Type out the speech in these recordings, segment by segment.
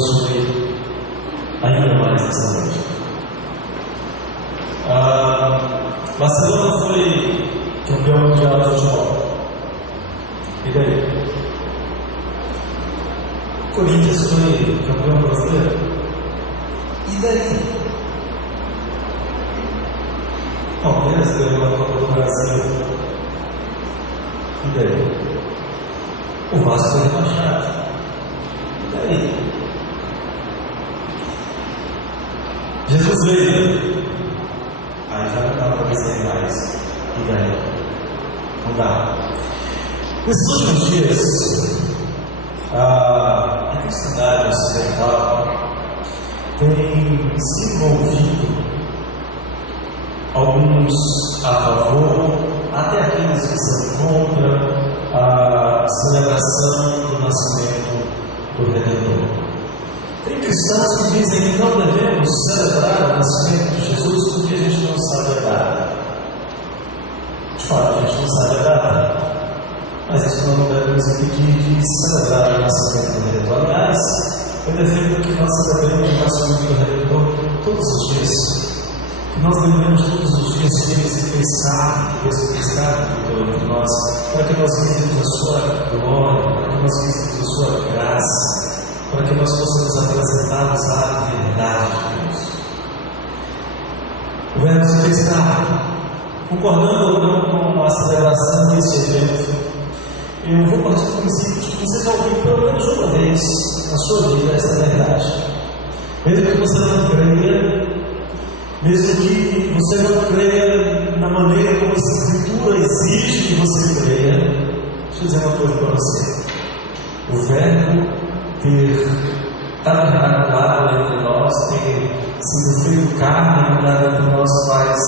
abençoe ainda mais essa noite. Barcelona foi campeão mundial de futebol. E daí? Corinthians foi campeão brasileiro. E daí? Palmeiras ganhou a Copa do Brasil. E daí? O Vasco foi rebaixado. E daí? Jesus veio. Aí já não dá para dizer mais. E daí? Não dá. Nesses últimos dias, a cristandade ocidental tem se envolvido, alguns a favor, até aqueles que são contra a celebração do nascimento do Redentor. Tem cristãos que dizem que não devemos celebrar o nascimento de Jesus porque a gente não sabe a data. De fato, a gente não sabe a data, mas isso não deve nos impedir de celebrar o nascimento do Redentor. Aliás, eu defendo que nós celebremos o nascimento do Redentor todos os dias. Que nós devemos todos os dias que Ele se fez carne, que Ele se fez carne entre nós, para que nós vivamos a Sua glória, para que nós vivamos a Sua graça, para que nós possamos apresentar-nos à verdade de Deus. O Verbo se fez carne. Concordando ou não com a celebração desse evento, eu vou partir do princípio de que você já ouviu pelo menos uma vez na sua vida essa verdade. Mesmo que você não creia, mesmo que você não creia na maneira como a Escritura exige que você creia, deixa eu dizer uma coisa para você. O Verbo ter tabernaculado entre nós, ter sido feito carne e andado entre nós, faz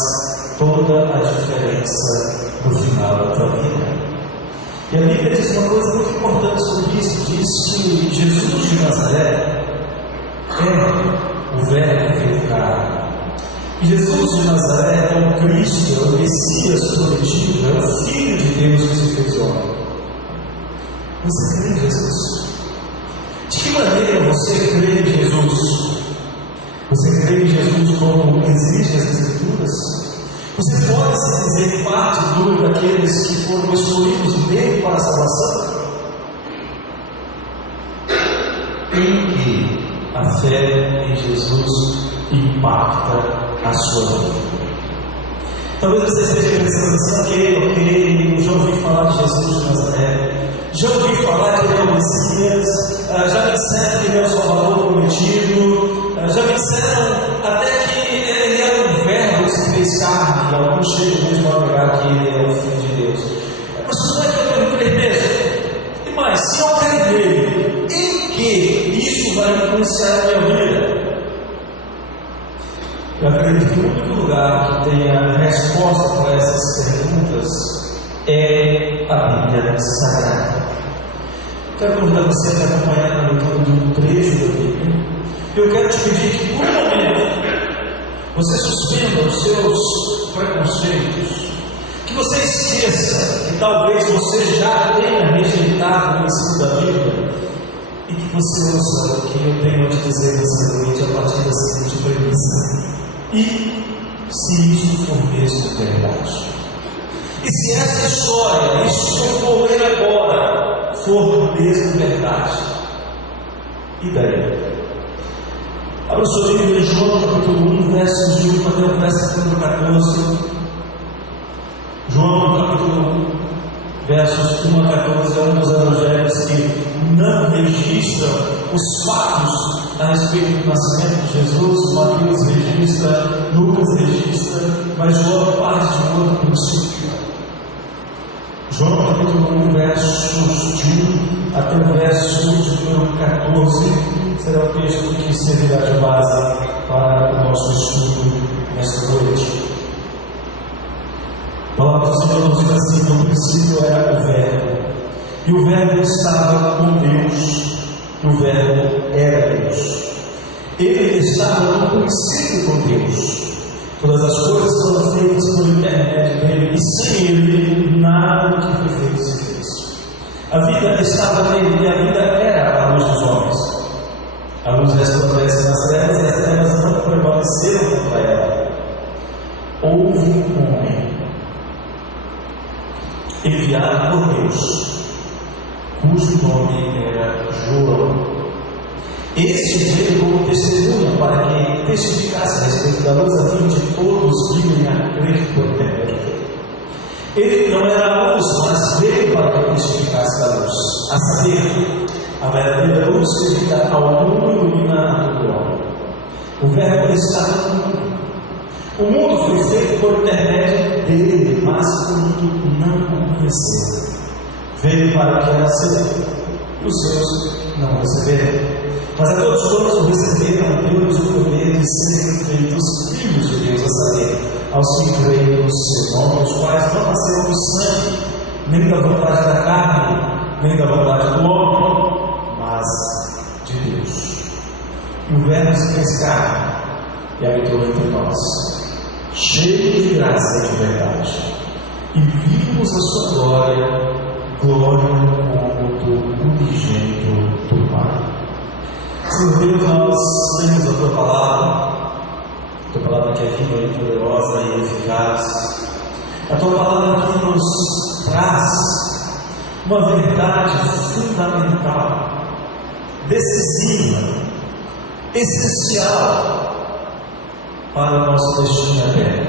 toda a diferença no final da tua vida. E a Bíblia diz uma coisa muito importante sobre isso. Diz que Jesus de Nazaré é o Verbo feito carne. E Jesus de Nazaré é o Cristo, é o Messias prometido, é o Filho de Deus que se fez homem. Você crê em Jesus? De que maneira você crê em Jesus? Você crê em Jesus como exige as Escrituras? Você pode se dizer parte daqueles que foram escolhidos dele para a salvação? Em que a fé em Jesus impacta a sua vida? Talvez você esteja pensando assim, ok, já ouvi falar de Jesus de Nazaré, já ouvi falar que ele é o Messias, já me disseram que ele é o Salvador prometido, já me disseram até que ele é o Verbo que se fez carne, e alguns chegam mesmo a negar que ele é o Filho de Deus. Mas como é que eu devo crer mesmo? E mais, se eu crer nele, em que isso vai influenciar a minha vida? Eu acredito que o único lugar que tenha resposta para essas perguntas é a Bíblia Sagrada. Quero convidar você a me acompanhar na leitura de um trecho da Bíblia. Eu quero te pedir que, por um momento, você suspenda os seus preconceitos, que você esqueça que talvez você já tenha rejeitado o ensino da Bíblia e que você ouça o que eu tenho a te dizer nessa noite a partir da seguinte premissa. E se isto for mesmo verdade? E se essa história, isso que eu vou ler agora, for mesmo verdade? E daí? Abra sua Bíblia em João capítulo 1, versos de 1 até o verso 14. João capítulo 1, versos 1 a 14, é um dos evangelhos que não registram os fatos a respeito do nascimento de Jesus. Mateus registra, Lucas registra, mas João parte de um outro princípio. João capítulo 1, versos de 1 até o verso de número 14, será o texto que servirá de base para o nosso estudo nesta noite. A palavra do Senhor nos diz assim: no princípio era o Verbo, e o Verbo estava com Deus, e o Verbo era Deus. Ele estava no princípio com Deus. Todas as coisas foram feitas por intermédio dele, e sem ele nada do que foi feito se fez. A vida estava nele, e a vida era a luz dos homens. A luz resplandece nas trevas e as trevas não prevaleceram contra ela. Houve um homem enviado por Deus, cujo nome era João. Este veio como testemunha para que testificasse a respeito da luz, a fim de todos virem a crer por intermédio dele. Ele não era a luz, mas veio para que testificasse da luz, a saber, a verdadeira luz que dá ao mundo e ilumina todo homem. O verbo estava no mundo. O mundo foi feito por intermédio dele, mas o mundo não o conheceu. Veio para que era seu, e os seus não receberam. Mas a todos quantos o receberam, deu-lhes o poder de serem feitos filhos de Deus, a saber, aos que creem no seu nome, os quais não nasceram do sangue, nem da vontade da carne, nem da vontade do homem, mas de Deus. E o Verbo se fez carne e habitou entre nós, cheio de graça e de verdade, e vimos a sua glória, glória como do unigênito do Pai. Senhor Deus, nós lemos a Tua palavra que é viva e poderosa e eficaz. A Tua palavra que nos traz uma verdade fundamental, decisiva, essencial para o nosso destino na terra.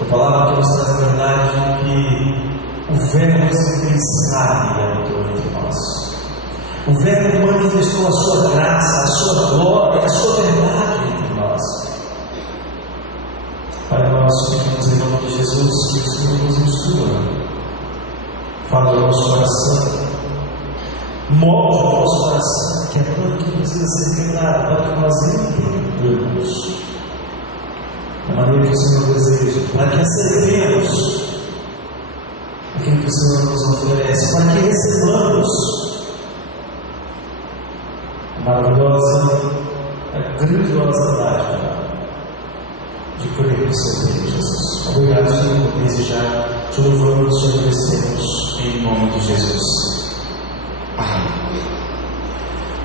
A palavra que nos traz a verdade de que o Verbo se fez carne e habitou entre nós. O Verbo manifestou a sua graça, a sua glória, a sua verdade entre nós. Pai, nós pedimos em nome de Jesus que o Senhor nos instrua, fala ao nosso coração, move o nosso coração, que é tudo que precisa ser quebrado, para que nós entendamos da maneira que o Senhor deseja, para que aceitemos aquilo que o Senhor nos oferece, para que recebamos maravilhosa, a grandiosa dádiva de crer no seu Filho Jesus. Obrigado, Senhor, por desejar, te louvamos, te agradecemos, em nome de Jesus. Amém.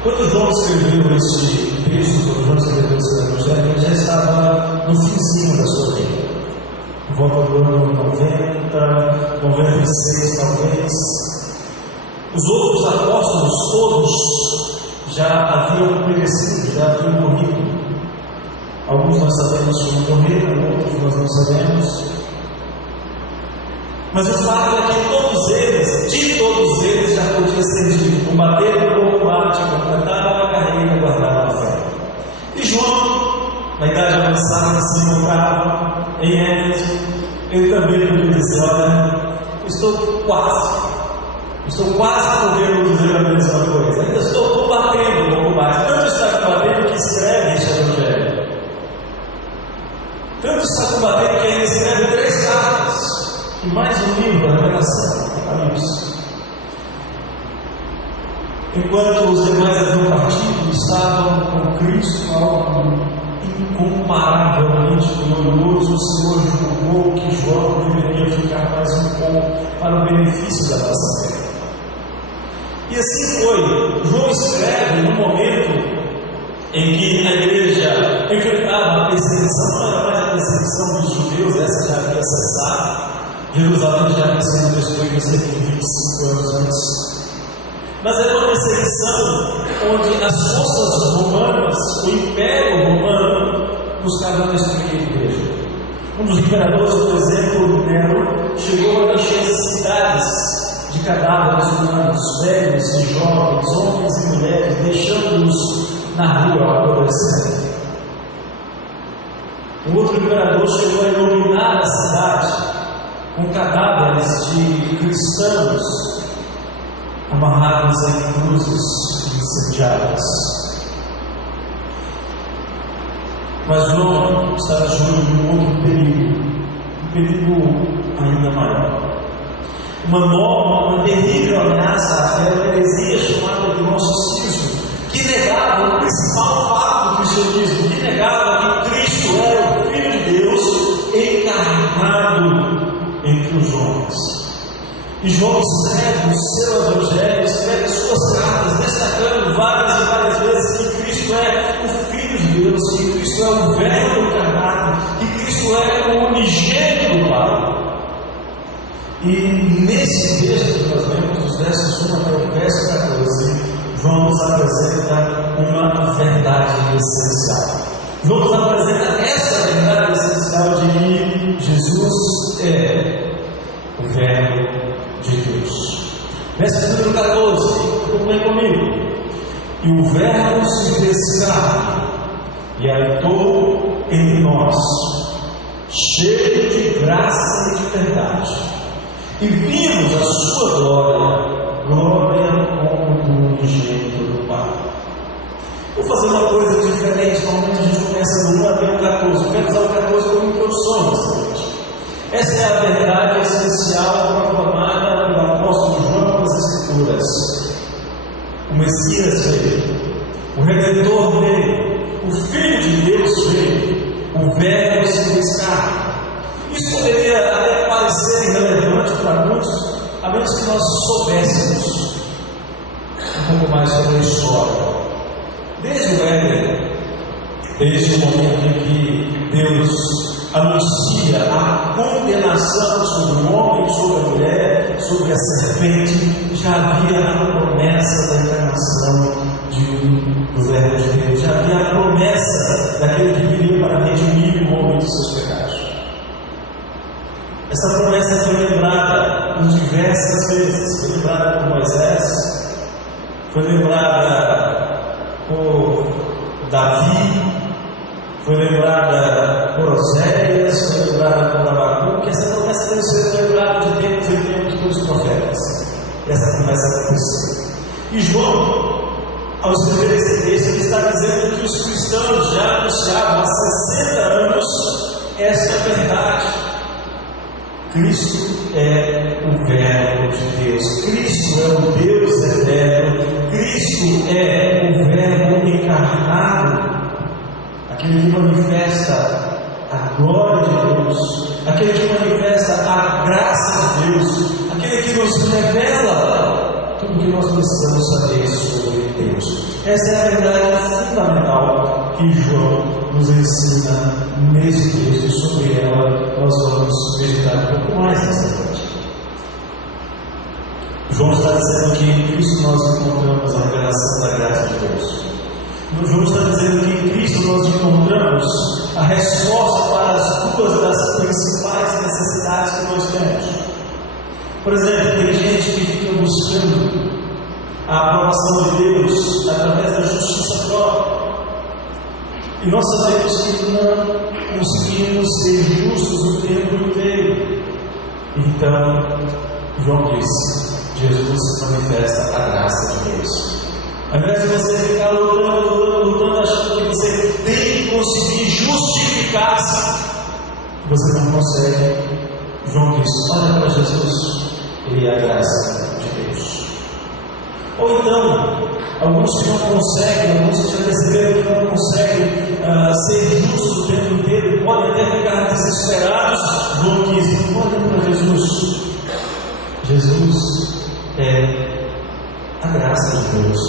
Quando João escreveu esse texto, quando João escreveu esse evangelho, ele já estava no finzinho da sua vida, por volta do ano 90, 96 talvez. Os outros apóstolos todos já haviam perecido, já haviam morrido. Alguns nós sabemos que morreram, outros nós não sabemos. Mas o fato é que todos eles, já podia ser dito: combateram o bom combate, completaram a carreira, guardaram a fé. E João, na idade avançada, se encontrava em Éfeso. Ele também podia dizer: olha, estou quase podendo dizer a mesma coisa. Ainda estou combatendo o bom combate. Tanto está combatendo que escreve este evangelho. Tanto está combatendo que ainda escreve 3 cartas e mais um livro, a Revelação, Apocalipse. Enquanto os demais haviam partido, estavam com Cristo, algo incomparavelmente glorioso. O Senhor julgou que João deveria ficar mais um pouco para o benefício da nossa fé. E assim foi. João escreve no momento em que a igreja enfrentava a perseguição. Não era mais a perseguição dos judeus, essa já havia cessado. Jerusalém já havia sido destruída cerca de 25 anos antes. Mas era uma perseguição onde as forças romanas, o império romano, buscavam destruir a igreja. Um dos imperadores, por exemplo, Nero, chegou a encher as cidades de cadáveres humanos, velhos e jovens, homens e mulheres, deixando-os na rua apodrecendo. Um outro imperador chegou a iluminar a cidade com cadáveres de cristãos amarrados em cruzes incendiadas. Mas João estava de olho de um outro perigo ainda maior. Uma terrível ameaça à fé, uma heresia chamada de gnosticismo, que negava o principal fato do cristianismo, que negava que Cristo era o Filho de Deus encarnado entre os homens. E João escreve o seu evangelho, escreve as suas cartas, destacando várias e várias vezes que Cristo é o Verbo encarnado, que Cristo é o unigênito do Pai. E nesse texto que nós lemos, dos versos 1 até o verso 14, João nos apresenta uma verdade essencial. João nos apresenta essa verdade essencial de que Jesus é o Verbo de Deus. Verso número 14, acompanhe comigo. E o Verbo se fez carne e habitou entre nós, cheio de graça e de verdade. E vimos a sua glória, glória como do unigênito do Pai. Vou fazer uma coisa diferente, normalmente a gente começa no 1 até o 14. Eu quero usar o 14 como introdução. Essa é a verdade essencial proclamada pelo apóstolo João nas Escrituras. O Messias veio, o Redentor veio, o Filho de Deus veio, o Verbo se fez carne. Isso poderia até parecer irrelevante para muitos, a menos que nós soubéssemos um pouco mais sobre a história. Desde o Éden, desde o momento em que Deus anuncia a condenação sobre o homem, sobre a mulher, sobre a serpente, já havia a promessa da encarnação do Verbo de Deus, já havia a promessa daquele que viria para redimir o homem dos seus pecados. Essa promessa foi lembrada em diversas vezes. Foi lembrada por Moisés, foi lembrada por Davi, foi lembrada por Oséias, foi lembrada por Abacuque. Essa promessa deve ser lembrada de tempos em tempos pelos profetas. E essa promessa aconteceu. E João, ao escrever esse texto, ele está dizendo que os cristãos já anunciavam há 60 anos essa verdade. Cristo é o Verbo de Deus, Cristo é o Deus eterno, Cristo é o Verbo encarnado, aquele que manifesta a glória de Deus, aquele que manifesta a graça de Deus, aquele que nos revela tudo o que nós precisamos saber sobre Deus. Essa é a verdade fundamental que João nos ensina nesse texto. Sobre ela nós vamos meditar um pouco mais nessa noite. João está dizendo que em Cristo nós encontramos a revelação da graça de Deus. João está dizendo que em Cristo nós encontramos a resposta para as duas das principais necessidades que nós temos. Por exemplo, tem gente que fica buscando a aprovação de Deus através da justiça própria. E nós sabemos que não conseguimos ser justos o tempo inteiro. Então, João diz: Jesus manifesta a graça de Deus. Ao invés de você ficar lutando, achando que você tem que conseguir justificar-se, você não consegue. João diz: olha para Jesus, Ele é a graça de Deus. Ou então, alguns que não conseguem, alguns que já perceberam que não conseguem ser justos o tempo inteiro, podem até ficar desesperados. João diz: olha para Jesus. Jesus é a graça de Deus.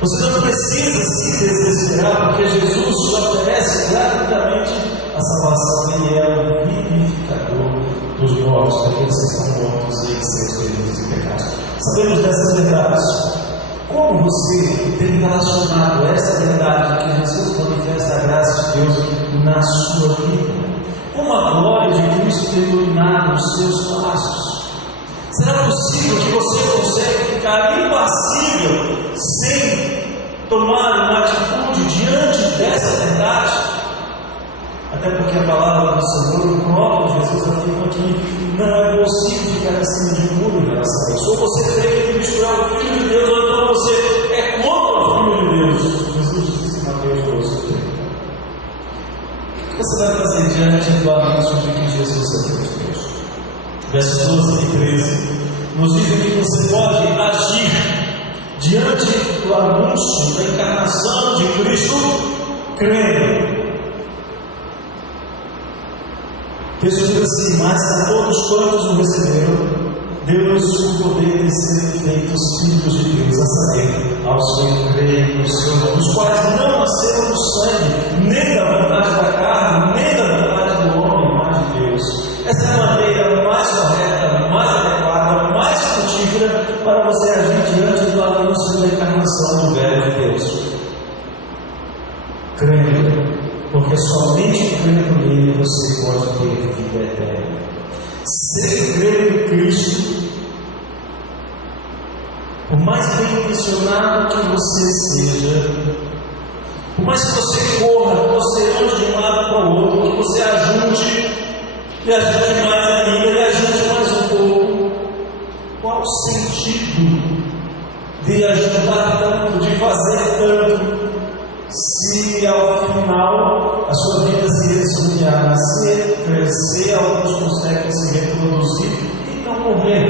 Você não precisa se desesperar, porque Jesus te oferece gratuitamente a salvação. Ele é o vivificador dos mortos, daqueles que estão mortos em seus delitos e pecados. Sabemos dessas verdades. Como você tem relacionado essa verdade de que Jesus manifesta a graça de Deus na sua vida? Como a glória de Cristo tem iluminado os seus passos? Será possível que você consiga ficar impassível sem tomar uma atitude diante dessa verdade? Até porque a palavra do Senhor, o próprio Jesus, afirma que não é possível ficar acima de um muro em relação a isso. Ou você crê que Cristo é o Filho de Deus, ou então você é contra o Filho de Deus. Jesus disse em Mateus 12. O que você vai fazer diante do anúncio de que Jesus é Filho de Deus? Versos 12 e 13 nos dizem que você pode agir diante do anúncio da encarnação de Cristo crendo. O texto diz assim: mas a todos quantos o receberam, deu-nos o poder de serem feitos filhos de Deus, a saber, aos que creem no seu nome, os quais não nasceram do sangue, nem da vontade da carne, nem da vontade do homem, mas de Deus. Essa é a maneira mais correta, mais adequada, mais frutífera para você agir diante do anúncio da encarnação do Verbo de Deus. Crendo, porque somente crendo nele você pode ter vida eterna. Sem crer em Cristo, por mais bem intencionado que você seja, por mais que você corra, que você ande de um lado para o outro, que você ajunte, e ajunte mais ainda, e ajunte mais um pouco, qual o sentido de ajudar tanto, de fazer tanto, se ao final a sua vida se resume a nascer, crescer, alguns conseguem se reproduzir e não morrer?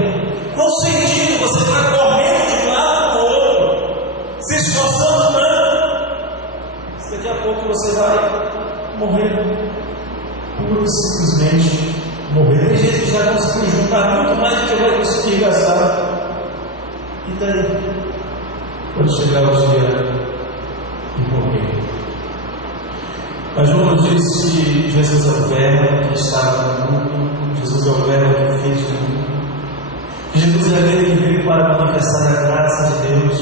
Qual sentido você está correndo de um lado para o outro, se esforçando tanto, se daqui a pouco você vai morrer, pura e simplesmente morrer? Tem gente que já conseguiu juntar muito mais do que vai conseguir gastar, e daí, quando chegar o dia e morrer? Mas João diz que Jesus é o Verbo que estava no mundo, Jesus é o Verbo que fez o mundo, Jesus é aquele que veio para manifestar a graça de Deus.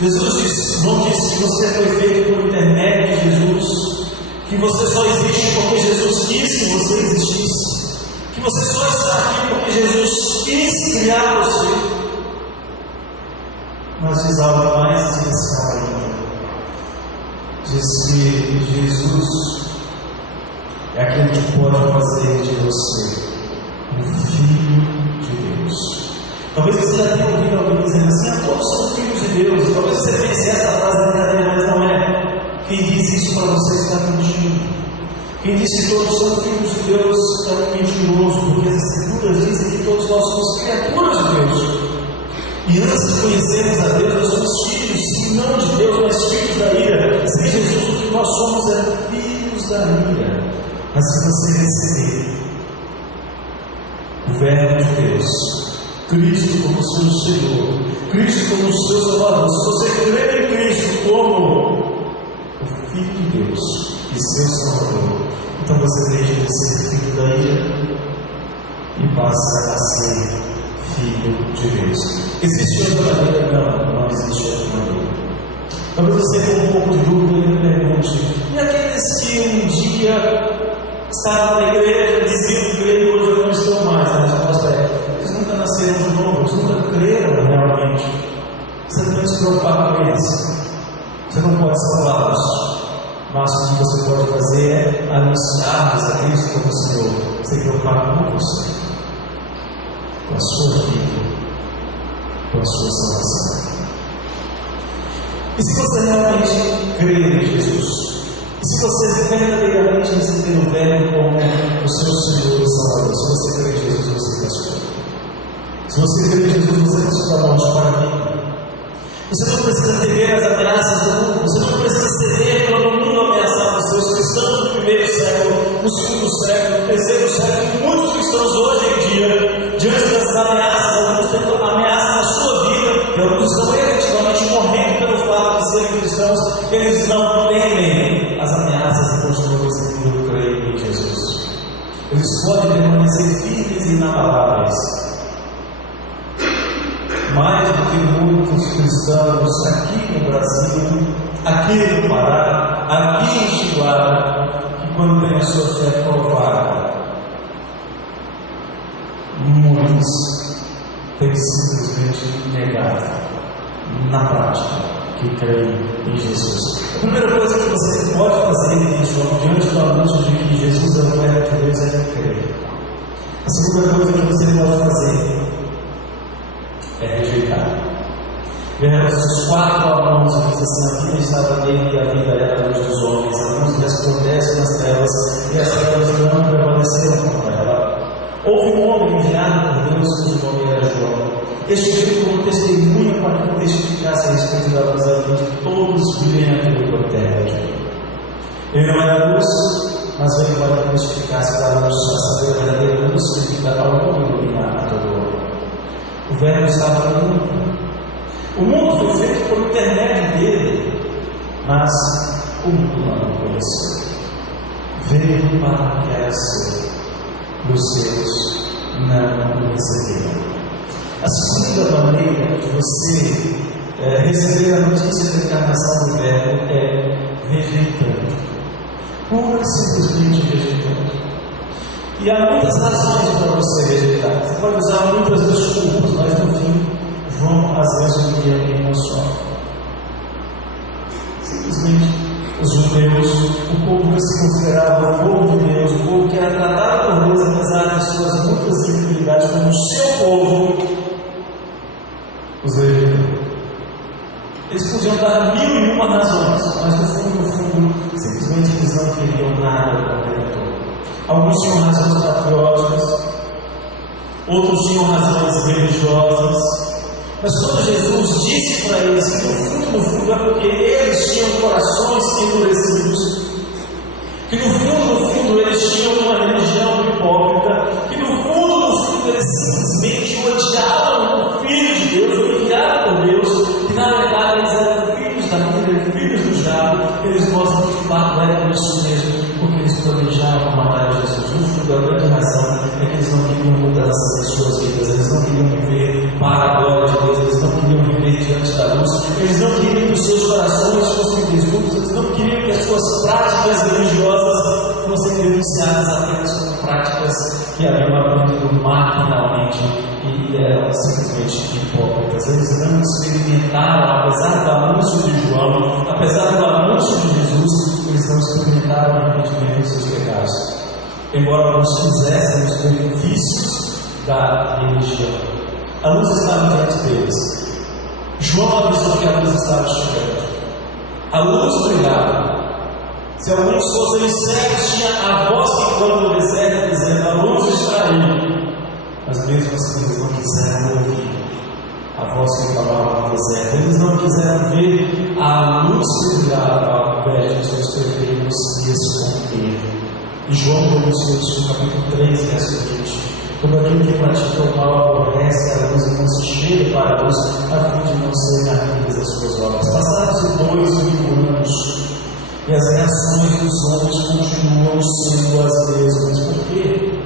João disse que você foi feito por intermédio de Jesus, que você só existe porque Jesus quis que você existisse, que você só está aqui porque Jesus quis criar você. Mas diz algo mais especial ainda. Diz que Jesus é aquele que pode fazer de você um filho de Deus. Talvez você já tenha ouvido alguém dizendo assim: todos são filhos de Deus. Talvez você pense essa frase brincadeira, mas não é. Quem diz isso para você está mentindo. Quem diz que todos são filhos de Deus é um mentiroso, porque as Escrituras dizem que todos nós somos criaturas de Deus. E antes de conhecermos a Deus, nós somos filhos, sim, não de Deus, mas filhos da ira. Sem Jesus, o que nós somos é filhos da ira. Mas se você receber o Verbo de Deus, Cristo como seu Senhor, Cristo como seu Salvador, se você crer em Cristo como o Filho de Deus e seu Salvador, então você deixa de ser filho da ira e passa a ser filho de Deus. Existe outra maneira? Não existe outra maneira. Talvez você tenha um pouco de dúvida e me pergunte: e aqueles que um dia estavam na igreja, diziam que creem, hoje não estão mais? A resposta é: eles nunca nasceram de novo, eles nunca creram realmente. Você não tem que se preocupar com eles, você não pode salvá-los, mas o que você pode fazer é anunciar-lhes a Cristo como Senhor. Você tem que preocupar com você, com a sua vida, com a sua salvação. E se você realmente crê em Jesus, e se você verdadeiramente receber o Verbo como o seu Senhor e Salvador, se você crê em Jesus, você passou. Se você crê em Jesus, você passou da morte para a vida. Você não precisa temer as ameaças do mundo, você não precisa ceder quando o mundo ameaçar os seus cristãos do primeiro século, no segundo século, no terceiro século, e muitos cristãos hoje em dia, diante dessas ameaças, alguns têm ameaça na sua vida, e alguns estão efetivamente morrendo pelo fato de serem cristãos, eles não temem as ameaças e continuam dizendo: creio em Jesus. Eles podem permanecer firmes e inabaláveis. Mais do que muitos cristãos aqui no Brasil, aqui no Pará, aqui em Chihuahua, que quando tem a sua fé provada, muitos têm simplesmente negado na prática que creem em Jesus. A primeira coisa que você pode fazer diante do anúncio de que Jesus é o Verbo de Deus é crer. A segunda coisa que você pode fazer é rejeitar. Versos 4 a 11 diz assim: a vida estava nele e a vida era a luz dos homens. A luz resplandece nas trevas e as trevas não prevaleceram contra ela. Houve um homem enviado por Deus cujo nome era João. Este veio como testemunha para que testificasse a respeito da luz a fim de todos virem a ter o eterno. Ele não era luz, mas veio para que testificasse da luz, a saber, a verdadeira luz que dá ao mundo iluminar a todo homem. mas o mundo não o conheceu. Veio para o que era seu, e os seus não o receberam. A segunda maneira de você receber a notícia da encarnação do Verbo é rejeitando, pura e simplesmente rejeitando. E há muitas razões para você rejeitar. Você pode usar muitas desculpas, mas no fim, João às vezes o guia em emoção. Simplesmente os judeus, o povo que se considerava o povo de Deus, o povo que era tratado por Deus apesar de suas muitas infidelidades como o seu povo, os rejeitou. Eles podiam dar 1001 razões, mas no fundo, simplesmente eles não queriam nada com o Redentor. Alguns tinham razões patrióticas, outros tinham razões religiosas, mas quando Jesus disse para eles que no fundo é porque eles tinham corações endurecidos, que no fundo eles tinham uma religião hipócrita, que no fundo eles simplesmente odiavam o Filho de Deus, o enviado por Deus, que na verdade eles eram filhos da Bíblia, filhos do diabo, eles mostram que de fato era isso mesmo, porque eles planejavam matar Jesus. No fundo, a grande razão é que eles não queriam mudança em suas vidas, eles não queriam viver para a glória de Deus, eles não queriam viver diante da luz, eles não queriam que os seus corações fossem desnudos, eles não queriam que as suas práticas religiosas fossem denunciadas apenas como práticas que haviam aprendido maquinalmente e eram simplesmente hipócritas. Eles não experimentaram, apesar do anúncio de João, apesar do anúncio de Jesus, eles não experimentaram o arrependimento dos seus pecados, embora alguns fizessem os benefícios da religião. A luz estava diante deles. João avisou que a luz estava chegando. A luz brilhava. Se alguns fossem cegos, tinha a voz que clama no deserto, dizendo: a luz está aí. Mas mesmo assim, eles não quiseram ouvir a voz que falava no deserto. Eles não quiseram ver a luz brilhar ao invés de seus preferidos se esconder. E João denunciou isso no capítulo 3, verso 20. Todo aquele que pratica o mal aborrece a luz e não se chega para a luz, a fim de não serem ardidas as suas obras. Passaram-se 2000 anos e as reações dos homens continuam sendo as mesmas. Por quê?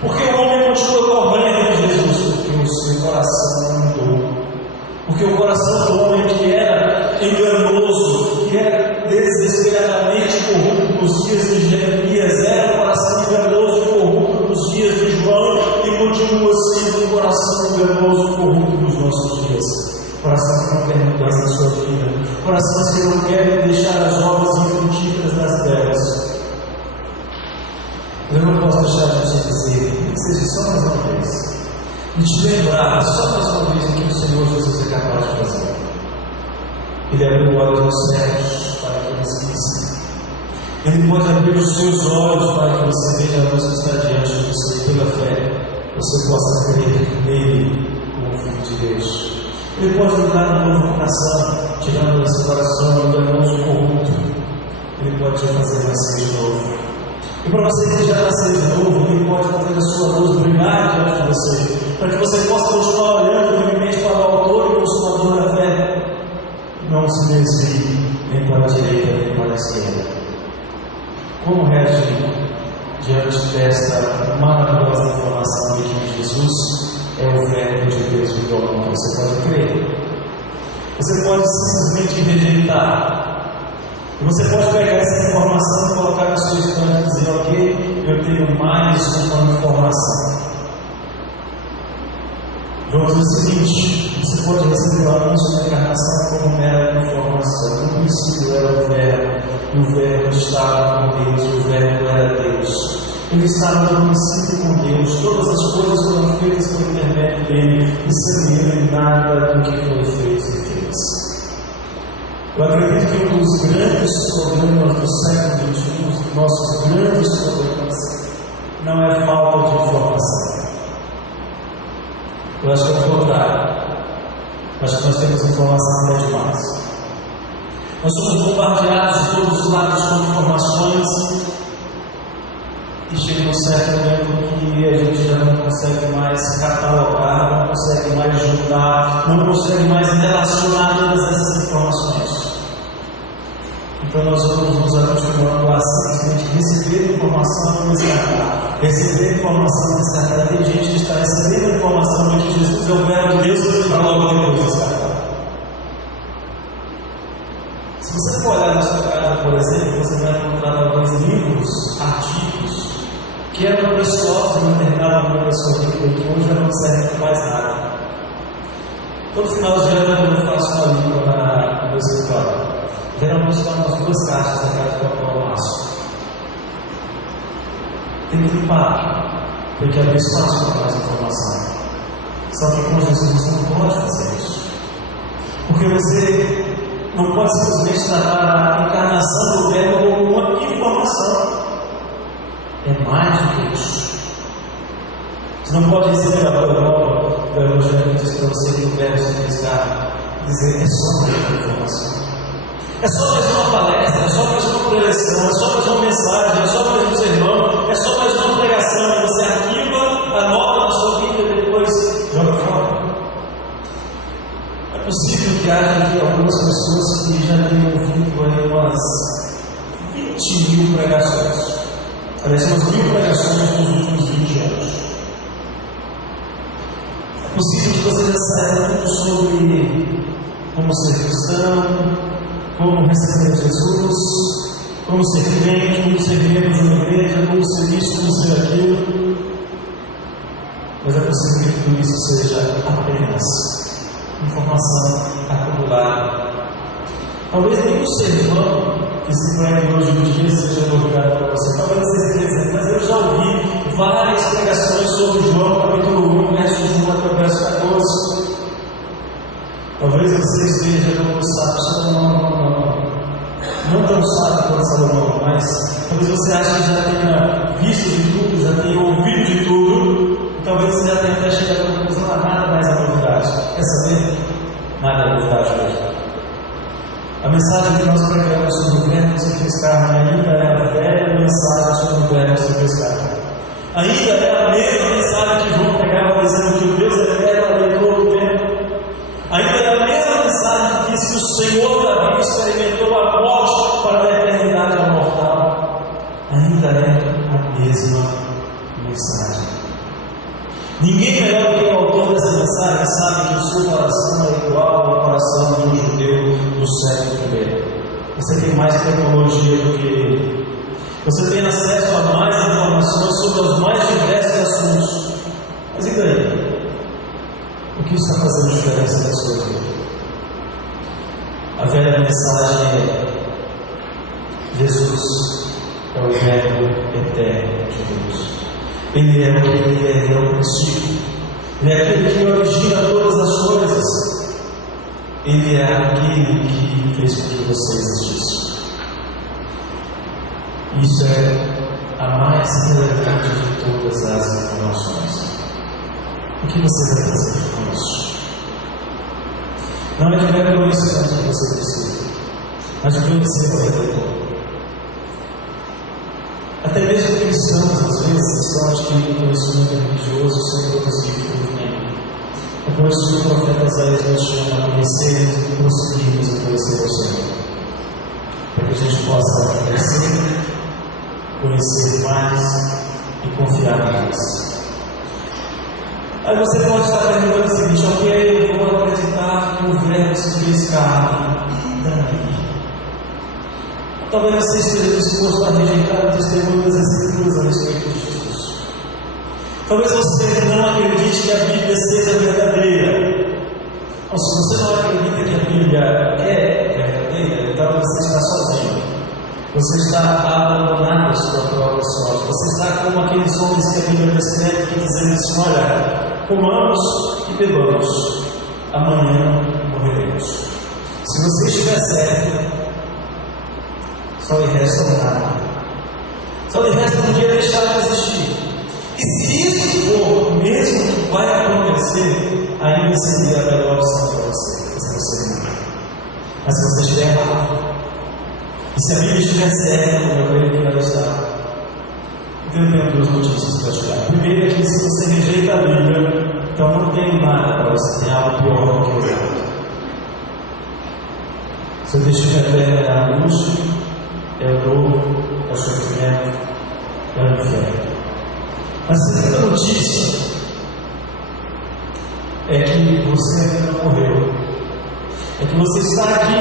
Porque o homem continua correndo de Jesus, porque o seu coração mudou. Porque o coração do homem que era enganoso, que era desesperadamente corrupto nos dias de Jeremias, era o coração enganoso e corrupto nos dias de João e continua sendo o coração enganoso e corrupto nos nossos dias. Coração que não quer mudança na sua vida, corações que não querem deixar as obras infrutíferas das delas. Eu não posso deixar de te dizer, que seja só mais uma vez, e te lembrar só mais uma vez o que o Senhor Jesus é capaz de fazer. Ele abriu olhos dos cegos para que eles vissem. Ele pode abrir os seus olhos para que você veja a luz que está diante de você e pela fé você possa crer nele como Filho de Deus. Ele pode lhe dar um novo coração, tirando esse coração enganoso e corrupto. Ele pode te fazer nascer de novo. E para você que já nasceu de novo, Ele pode fazer a sua luz brilhar diante de você, para que você possa continuar olhando firmemente para o autor e consumador da fé. Não se desvie nem para a direita nem para a esquerda. Como reagir diante desta maravilhosa informação de que Jesus é o Verbo de Deus vivo ao mundo? Você pode crer. Você pode simplesmente rejeitar. E você pode pegar essa informação e colocar no seu estante e dizer: ok, eu tenho mais uma informação. Vamos dizer o seguinte: você pode receber o anúncio da encarnação como mera informação. No princípio era o Verbo, e o Verbo estava com Deus, e o Verbo era Deus. Ele estava no princípio com Deus, todas as coisas foram feitas por intermédio dele, e sem ele nada do que foi feito se fez. Eu acredito que um dos grandes problemas do século XXI, um dos nossos grandes problemas, não é falta de informação. Eu acho que é o contrário. Eu acho que nós temos informação até demais. Nós somos bombardeados de todos os lados com informações e chega um certo momento que a gente já não consegue mais catalogar, não consegue mais juntar, não consegue mais relacionar todas essas informações. Então nós vamos nos acostumando a simplesmente receber informação e descartar. Receber informação e descartar. Tem gente que está recebendo informação de que Jesus é o verbo de Deus e para logo depois descartar. Se você for olhar na sua casa, por exemplo, você vai encontrar talvez livros, artigos, que eram preciosos em determinado momento da sua vida e que hoje já não servem para mais nada. Todo final de ano eu faço uma limpa no meu escritório. Geralmente estão umas 2 caixas da casa do papel Márcio. Tem que limpar, tem que abrir espaço para mais informação. Só que com Jesus você não pode fazer isso. Porque você não pode simplesmente tratar a encarnação do verbo como uma informação. É mais do que isso. Você não pode receber a boa nova do Evangelho que diz para você que o verbo se fez carne e dizer é só mais uma informação. É só mais uma palestra, é só mais uma preleção, é só mais uma mensagem, é só mais um sermão, é só mais uma pregação que você arquiva, anota na sua vida e depois joga fora. É possível que haja aqui algumas pessoas que já tenham ouvido aí umas 20 mil pregações. Aliás, umas 1000 pregações nos últimos 20 anos. É possível que você já saiba tudo sobre como ser cristão, como receber Jesus, como ser crente, como ser membro de uma igreja, como ser isso, como ser aquilo. Mas é possível que tudo isso seja apenas informação acumulada. Talvez nenhum sermão que se pregue hoje em dia seja novidade para você. Talvez você esteja dizendo, mas eu já ouvi várias pregações sobre João, capítulo 1, verso 1 até o verso 14. Talvez você esteja como sábio, Salomão, não tão sábio quanto Salomão, mas talvez você ache que já tenha visto de tudo, já tenha ouvido de tudo, e talvez você já tenha até chegado à conclusão, nada mais é novidade. Quer saber? Nada é novidade hoje. A mensagem que nós pregamos sobre o verbo que se fez carne ainda é a velha mensagem sobre o verbo que se fez carne. Ainda é a mesma mensagem que João pregava dizendo que o Deus eterno alegou todo o tempo. Ainda é a mesma mensagem que diz que o Senhor Davi experimentou a morte para a eternidade mortal. Ainda é a mesma mensagem. Ninguém melhor do que o autor dessa mensagem sabe que o seu coração é igual ao coração de um judeu do século I. Você tem mais tecnologia do que ele. Você tem acesso a mais informações sobre os mais diversos assuntos. Mas e daí? O que está fazendo diferença na sua vida? A velha mensagem é: Jesus é o verbo eterno de Deus. Ele é o que ele é o princípio. Ele é aquele que origina todas as coisas. Ele é aquele que fez com que você existisse. Isso é a mais relevante de todas as informações. O que você vai fazer com isso? Não é de mero conhecimento que você precisa, mas de conhecer o Redentor. Até mesmo cristãos, às vezes, estão adquirindo conhecimento religioso sem produzir fruto nenhum. É por isso que o profeta Isaías nos chama a conhecer e prosseguirmos a conhecer o Senhor. Para que a gente possa crescer, conhecer mais e confiar mais. Aí você pode estar perguntando o seguinte: ok, eu vou acreditar que o verbo se fez carne. E daí? Talvez você esteja disposto a rejeitar o testemunho das Escrituras a respeito de Jesus. Talvez você não acredite que a Bíblia seja verdadeira. Ou se você não acredita que a Bíblia é verdadeira, então você está sozinho. Você está abandonado à sua própria sorte. Você está como aqueles homens que a Bíblia descreve, que dizem assim: olha, comamos e bebamos, amanhã morreremos. Se você estiver certo, só lhe resta nada. Só lhe resta um dia deixar de existir. E se isso for mesmo que vai acontecer, ainda seria a melhor opção para você. Você não seria. Mas se você estiver errado, e se a Bíblia estiver certa, como eu creio que ela está, então eu tenho 2 notícias para te dar. Primeiro é que se você rejeita a Bíblia, então não tem nada para você, tem algo pior do que o errado. Se eu deixo minha perna na luz, é o dor, é o sofrimento, é o inferno. Mas a segunda notícia é que você ainda não morreu, é que você está aqui.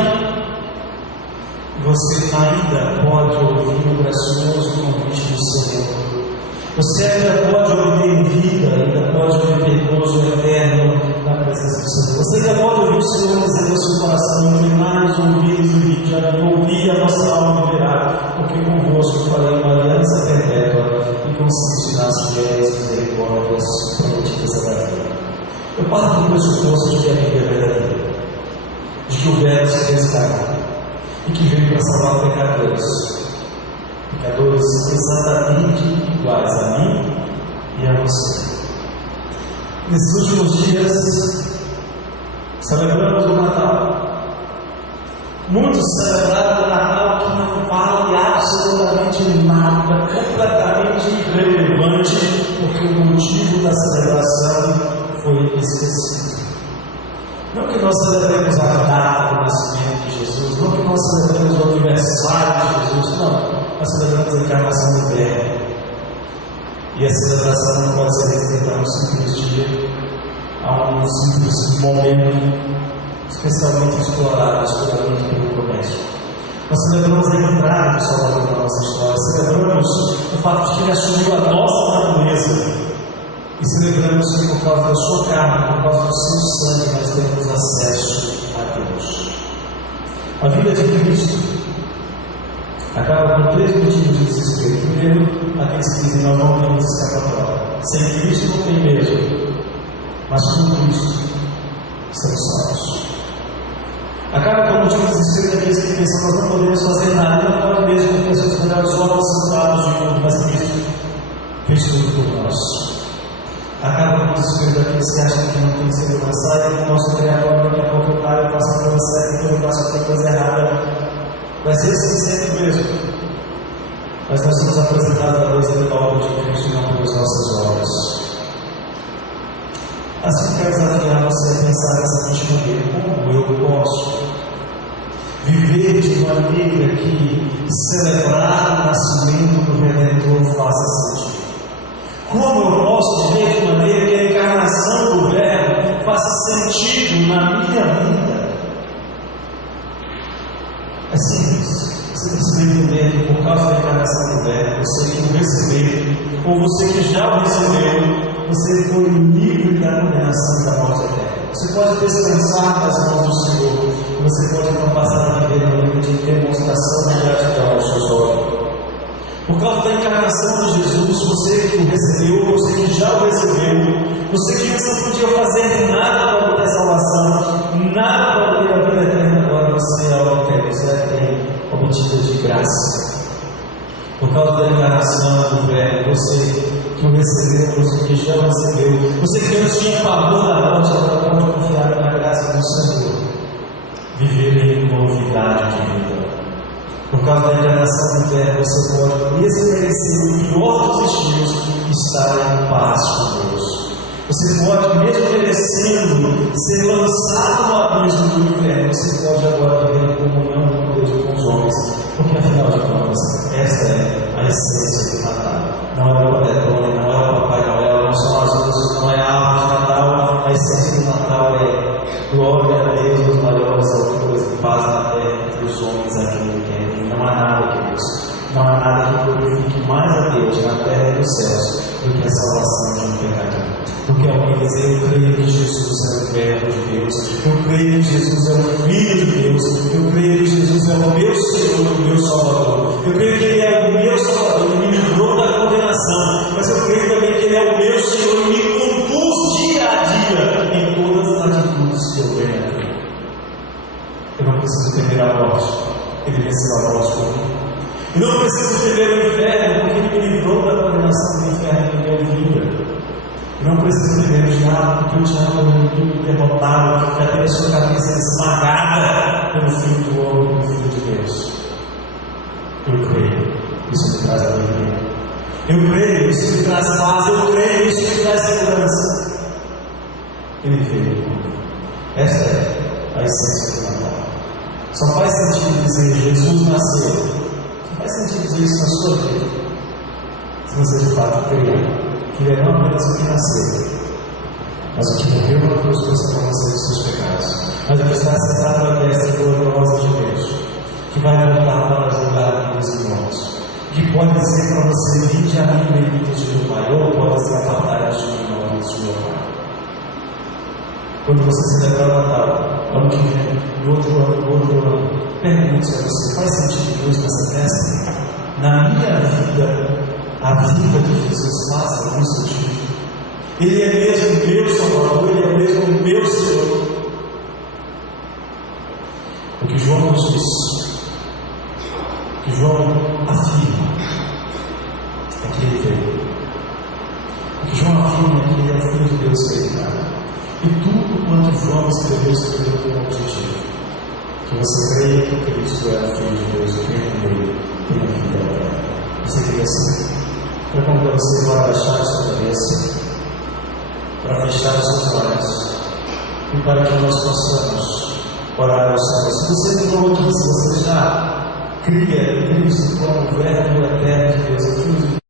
Você ainda pode ouvir o gracioso convite do Senhor. Você ainda pode obter vida, ainda pode obter gozo eterno na presença do Senhor. Você ainda pode ouvir o Senhor dizer no seu coração: inclinar os ouvidos e vigiar, ouvir a nossa alma virar, porque convosco farei uma aliança perpétua e consentirá as fiéis misericórdias prometidas a Davi. Eu parto do pressuposto de que a Bíblia é verdadeira, de que o Verbo se fez carne e que veio para salvar pecadores exatamente iguais a mim e a você. Nesses últimos dias, celebramos o Natal. Muitos celebraram o Natal que não vale absolutamente nada, completamente irrelevante, porque o motivo da celebração foi esquecido. Não que nós celebremos a data do nascimento de Jesus, não que nós celebremos o aniversário de Jesus, não. Nós celebramos a encarnação do Verbo. E a celebração não pode ser restrita a um simples dia, a um simples momento, especialmente explorados pela mente e pelo comércio. Nós celebramos a entrada do Salvador na nossa história, celebramos o fato de que ele assumiu a nossa natureza. E celebramos que por causa da sua carne, por causa do seu sangue, nós temos acesso a Deus. A vida de Cristo acaba com 3 motivos de desespero. Primeiro, aqueles que dizem: nós não temos escapatória. Sem Cristo não tem mesmo, mas com Cristo estamos salvos. Acaba com o motivo de desespero daqueles que pensam: nós não podemos fazer nada, não pode mesmo, porque as suas melhores obras são dadas de mundo, mas Cristo fez tudo por nós. Acaba com o desespero daqueles que acham que não tem segurança, e o nosso Criador daqui a pouco eu faço a coisa certa, então eu faço a coisa errada. Mas esse sempre mesmo. Mas nós somos apresentados a Deus pela obra de Cristo e não pelas nossas obras. Assim quero desafiar você a pensar da seguinte maneira: como eu posso viver de maneira que celebrar o nascimento do Redentor faça sentido? Como eu posso viver de maneira que a encarnação do Verbo faça sentido na minha vida? É simples. Você precisa entender que por causa da encarnação do Verbo, você que o recebeu, ou você que já o recebeu, você foi livre da condenação e da morte eterna. Você pode descansar nas mãos do Senhor. Você pode não passar a viver uma vida de demonstração de gratidão aos seus olhos. Por causa da encarnação de Jesus, você que o recebeu, você que já o recebeu, você que antes não podia fazer nada para obter salvação, nada para obter a vida eterna, agora você a obtém, você a tem obtida de graça. Por causa da encarnação do Verbo, você que o recebeu, você que já o recebeu, você que antes tinha pavor da morte, agora pode confiar na graça do Senhor, viver em novidade de vida. Por causa da encarnação do Verbo, você pode desmerecer o pior dos destinos e estar em paz com Deus. Você pode, mesmo merecendo ser lançado no abismo do inferno, você pode agora viver em comunhão com Deus e com os homens, porque afinal de contas, esta é a essência do Natal. Não é o Panetone, não é o Papai Noel, não são as luzes, não é a árvore de Natal. A essência do Natal é glória a Deus nas maiores alturas e paz na terra entre os homens a quem Ele quer. Não há nada, queridos, não há nada que glorifique mais a Deus na terra e nos céus do que a salvação de um pecador. Porque alguém dizer: eu creio que Jesus é o Verbo de Deus, eu creio que Jesus é o Filho de Deus, eu creio que Jesus é o meu Senhor, o meu Salvador, eu creio que Ele é o meu Salvador, Ele me livrou da condenação, mas eu creio também que Ele é o meu Senhor e me conduz dia a dia em todas as atitudes que eu venho. Eu não preciso temer a morte, Ele venceu a morte por mim. Eu não preciso temer o inferno, porque Ele me livrou da condenação do inferno e me deu vida. Eu não preciso temer o diabo, porque o diabo é um inimigo derrotado, que já teve a sua cabeça esmagada pelo Filho do homem, pelo Filho de Deus. Eu creio, isso me traz alegria. Eu creio, isso me traz paz. Eu creio, isso me traz segurança. Ele veio. Esta é a essência do Natal. Só faz sentido dizer: Jesus nasceu. Faz sentido dizer isso na sua vida? Se você de fato crê que Ele é não apenas o que nasceu, mas o que morreu na cruz para você dos seus pecados, mas o que está sentado na destra gloriosa de Deus, que vai voltar para julgar aqueles irmãos, que pode dizer para você: vinde a mim, benditos de meu Pai, ou pode dizer: apartai-vos de mim, malditos de meu Pai. Quando você celebrar o Natal, ano que vem, no outro ano, pergunte a você: faz sentido Deus nessa festa? Na minha vida, a vida de Jesus faz algum sentido? Ele é mesmo meu Salvador, Ele é mesmo meu Senhor. O que João nos diz, o que João afirma, é que Ele veio. O que João afirma é que Ele é o Filho de Deus encarnado. E tudo quanto João escreveu com um objetivo: que você creia que Cristo é o Filho de Deus, e crê nele, tem a vida eterna. Você queria assim? Eu convido você para abaixar a sua cabeça, para fechar os seus olhos, e para que nós possamos orar ao Senhor. Se você entrou aqui, se você já cria em Cristo,